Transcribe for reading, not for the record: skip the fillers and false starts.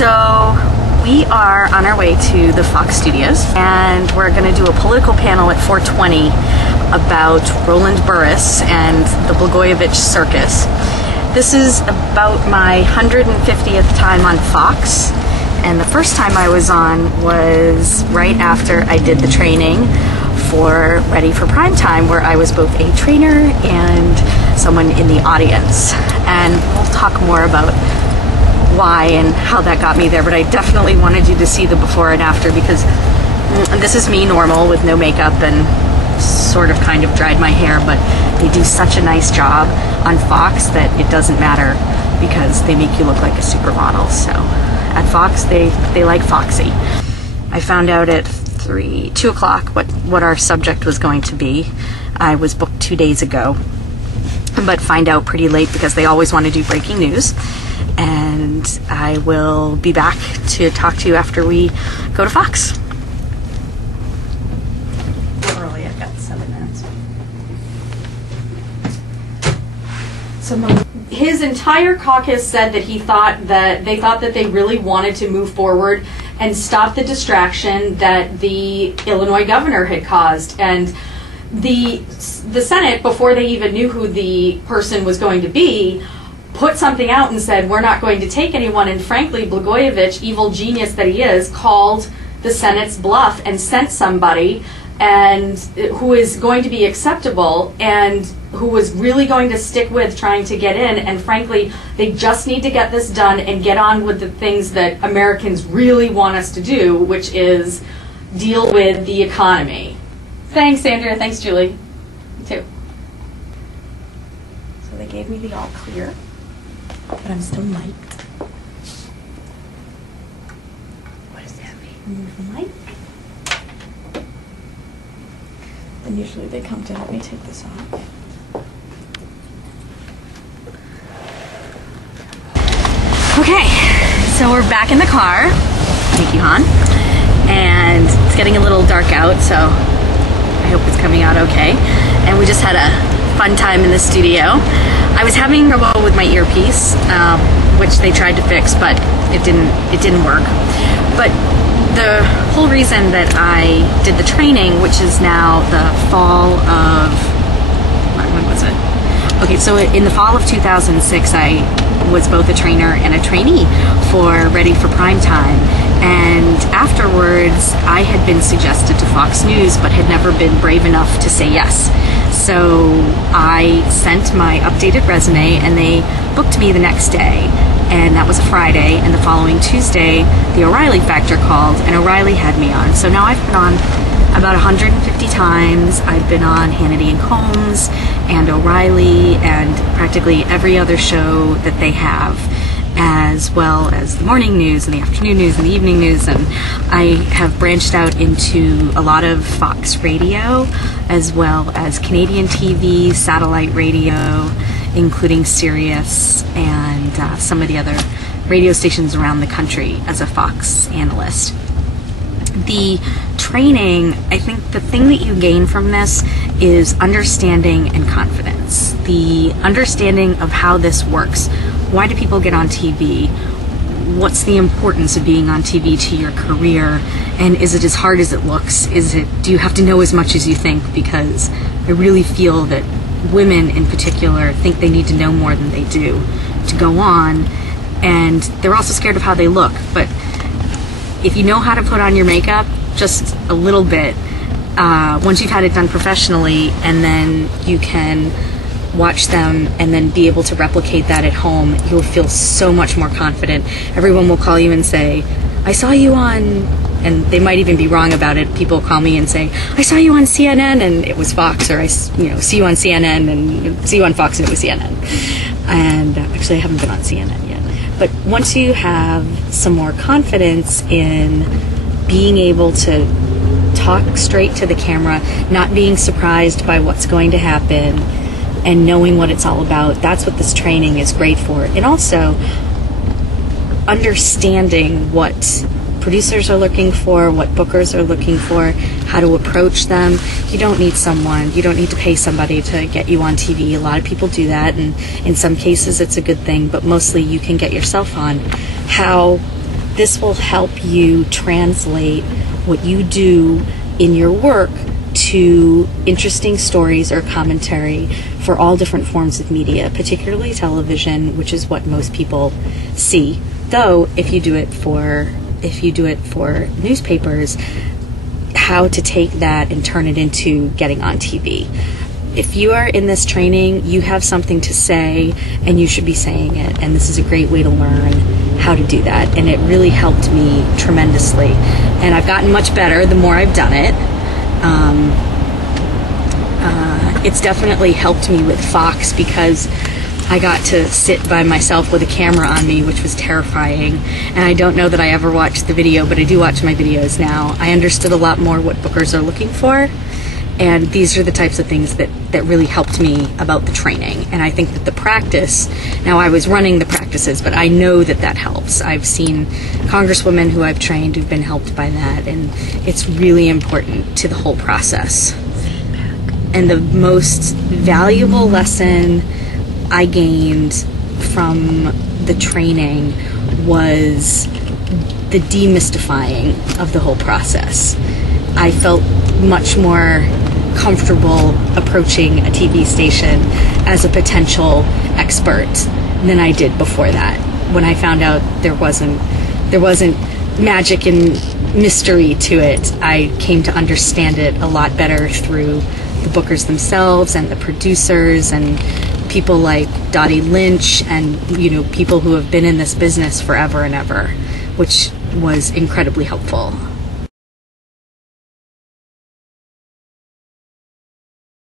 So we are on our way to the Fox Studios, and we're going to do a political panel at 4:20 about Roland Burris and the Blagojevich Circus. This is about my 150th time on Fox, and the first time I was on was right after I did the training for Ready for Primetime, where I was both a trainer and someone in the audience. And we'll talk more about why and how that got me there, but I definitely wanted you to see the before and after, because this is me normal with no makeup and sort of kind of dried my hair, but they do such a nice job on Fox that it doesn't matter because they make you look like a supermodel. So at Fox, they like Foxy. I found out at 2 o'clock what our subject was going to be. I was booked 2 days ago, but find out pretty late because they always want to do breaking news. And I will be back to talk to you after we go to Fox. Literally, I've got 7 minutes. So his entire caucus said that they thought that they really wanted to move forward and stop the distraction that the Illinois governor had caused. And the Senate, before they even knew who the person was going to be, put something out and said, we're not going to take anyone. And frankly, Blagojevich, evil genius that he is, called the Senate's bluff and sent somebody and who is going to be acceptable and who was really going to stick with trying to get in. And frankly, they just need to get this done and get on with the things that Americans really want us to do, which is deal with the economy. Thanks, Andrea. Thanks, Julie. You too. So they gave me the all clear, but I'm still mic'd. What does that mean? Move the mic. And usually they come to help me take this off. Okay, so we're back in the car. Thank you, Han. And it's getting a little dark out, so I hope it's coming out okay. And we just had a fun time in the studio. I was having trouble with my earpiece, which they tried to fix, but it didn't work. But the whole reason that I did the training, which is now the fall of, when was it? Okay, so in the fall of 2006, I was both a trainer and a trainee for Ready for Primetime. And afterwards, I had been suggested to Fox News, but had never been brave enough to say yes. So I sent my updated resume, and they booked me the next day. And that was a Friday, and the following Tuesday, the O'Reilly Factor called, and O'Reilly had me on. So now I've been on about 150 times. I've been on Hannity and Combs and O'Reilly and practically every other show that they have, as well as the morning news and the afternoon news and the evening news. And I have branched out into a lot of Fox radio, as well as Canadian TV, satellite radio, including Sirius and some of the other radio stations around the country as a Fox analyst. The training, I think the thing that you gain from this is understanding and confidence. The understanding of how this works. Why do people get on TV? What's the importance of being on TV to your career? And is it as hard as it looks? Do you have to know as much as you think? Because I really feel that women in particular think they need to know more than they do to go on. And they're also scared of how they look. But if you know how to put on your makeup, just a little bit, once you've had it done professionally, and then you can watch them and then be able to replicate that at home, you'll feel so much more confident. Everyone will call you and say, I saw you on, and they might even be wrong about it. People call me and say, I saw you on CNN and it was Fox, or I see you on CNN and see you on Fox and it was CNN. And actually I haven't been on CNN yet. But once you have some more confidence in being able to talk straight to the camera, not being surprised by what's going to happen, and knowing what it's all about, that's what this training is great for. And also understanding what producers are looking for, what bookers are looking for, how to approach them. You don't need to pay somebody to get you on TV. A lot of people do that, and in some cases it's a good thing, but mostly you can get yourself on. How this will help you translate what you do in your work to interesting stories or commentary for all different forms of media, particularly television, which is what most people see. Though if you do it for newspapers, how to take that and turn it into getting on TV. If you are in this training, you have something to say and you should be saying it, and this is a great way to learn how to do that, and it really helped me tremendously, and I've gotten much better the more I've done it. It's definitely helped me with Fox because I got to sit by myself with a camera on me, which was terrifying, and I don't know that I ever watched the video, but I do watch my videos now. I understood a lot more what bookers are looking for, and these are the types of things that really helped me about the training. And I think that the practice, now I was running the practices, but I know that that helps. I've seen congresswomen who I've trained who've been helped by that, and it's really important to the whole process. And the most valuable lesson I gained from the training was the demystifying of the whole process. I felt much more comfortable approaching a TV station as a potential expert than I did before that. When I found out there wasn't magic and mystery to it, I came to understand it a lot better through the bookers themselves and the producers and people like Dottie Lynch and, people who have been in this business forever and ever, which was incredibly helpful.